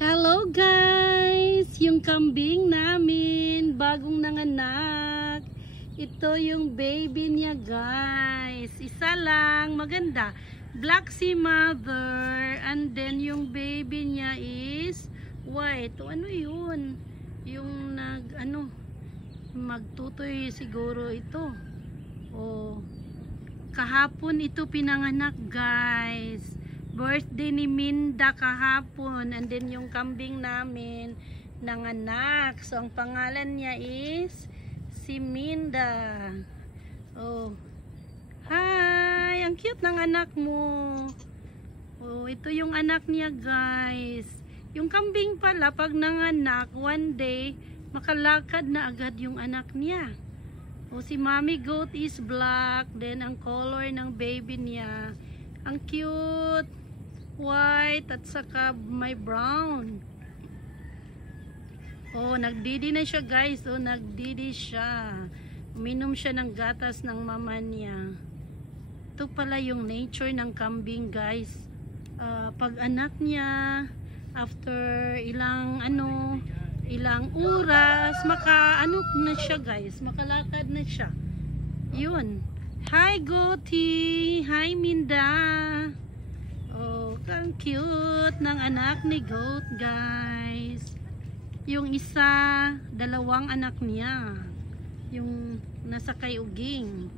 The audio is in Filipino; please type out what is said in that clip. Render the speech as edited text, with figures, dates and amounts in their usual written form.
Hello guys! Yung kambing namin, bagong nanganak. Ito yung baby niya guys. Isa lang, maganda. Black si mother. And then yung baby niya is white. O ano yun? Yung magtutoy siguro ito. O, kahapon ito pinanganak guys. Birthday ni Minda kahapon, and then yung kambing namin nanganak. So ang pangalan niya is si Minda. Oh, hi, ang cute ng anak mo. Oh, ito yung anak niya guys. Yung kambing pala pag nanganak, one day makalakad na agad yung anak niya. Oh, si mommy goat is black, then ang color ng baby niya ang cute, white at saka may brown. Oh, nagdidi na siya guys. Oh, nagdidi siya. Uminom siya ng gatas ng mama niya. Ito pala yung nature ng kambing guys. Pag anak niya, after ilang oras, na siya guys. Makalakad na siya. Yun. Hi Goaty! Hi Minda! Oh, ang cute ng anak ni Goat guys. Yung isa, dalawang anak niya. Yung nasa kay Uging.